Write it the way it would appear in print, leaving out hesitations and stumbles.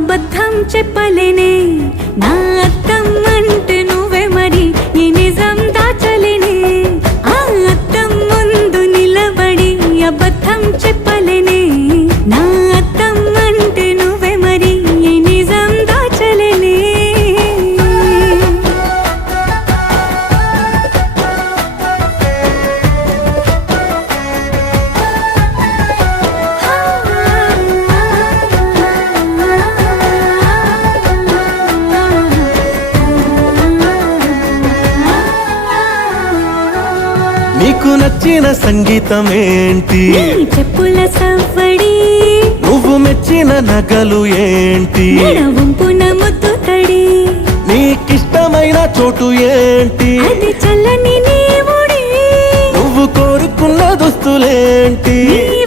అబద్ధం చెప్పలేనే నా అద్దం అంటే నువ్వే మరి ఈ నిజం దాచలేనే ఆ అద్దం ముందు నిలబడి అబద్ధం చెప్పలేనే నా అద్దం అంటే నువ్వే మరి ఈ నిజం దాచలేనే నీకు నచ్చిన సంగీతం ఏంటి నీ చెప్పుల సవ్వడి నువ్వు మెచ్చిన నగలు ఏంటి వంపున ముత్తు తడి నీకిష్టమైన చోటు ఏంటి అది చల్లని నీ ఒడి నువ్వు కోరుకున్న దుస్తులేంటి నీ